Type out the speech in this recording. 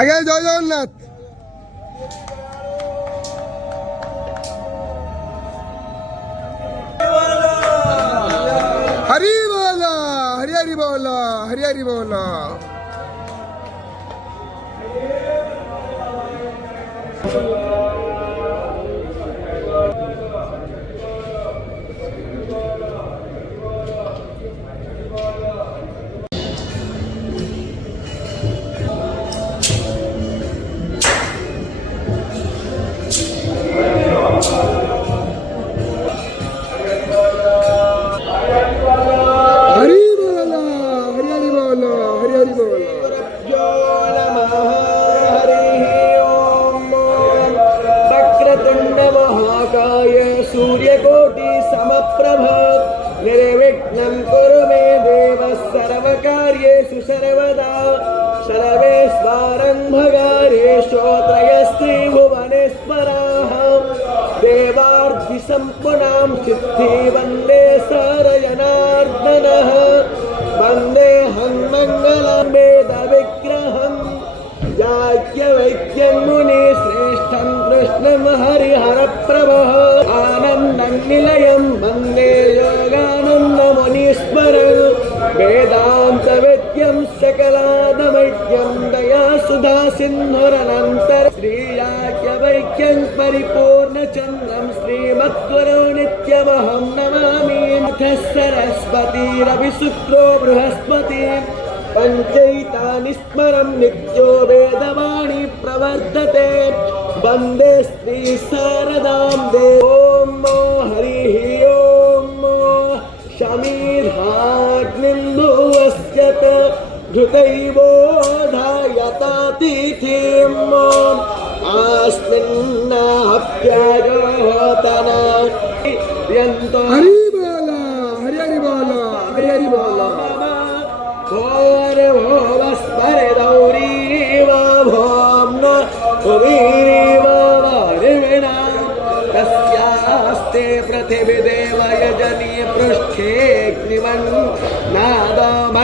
আগে জয় জগন্নাথ। হরি বল, হরি হরি বল, হরি হরি বল। सूर्यकोटि समप्रभ निर्विघ्नं कुरु मे देव सर्वकार्येषु सर्वदा सर्वेश्वरं भगारेषु त्रयस्त्रिभुवनेश्वराः देवार्थिसम्पूर्णां सिद्धि वन्दे सरजनार्दनः वन्देऽहं मङ्गलं वेदविग्रहं याज्ञवल्क्यं मुनिश्रेष्ठं कृष्णं हरिहरप्रभः आनन्दं निलयं वन्दे योगानन्दमुनीश्वरं वेदान्तवेद्यं सकलादमैक्यं दयासुधा सिन्धुरनन्तर श्रीयाज्ञवल्क्यं परिपूर्णचन्द्रं श्रीमद्गुरो नित्यमहं नमामि अथ सरस्वतीरविशुक्रो बृहस्पति पंचैतानि स्मरं नित्यो वेदवाणी प्रवर्तते वन्दे श्री शारदां देवी। हरिः ओम शमीर्हाग्निन्दुवस्यत धृतैवोधायतातिथिम् आस्मिन्नाप्यायोतना यन्तो हरि बोल, हरि हरि बोल, हरि हरि बोल। भोरभोवस्मरे गौरीव भोम्न उवीरीव वारिविना तस्यास्ते पृथिवीदेव यजनीय पृष्ठेऽग्निवन् नादम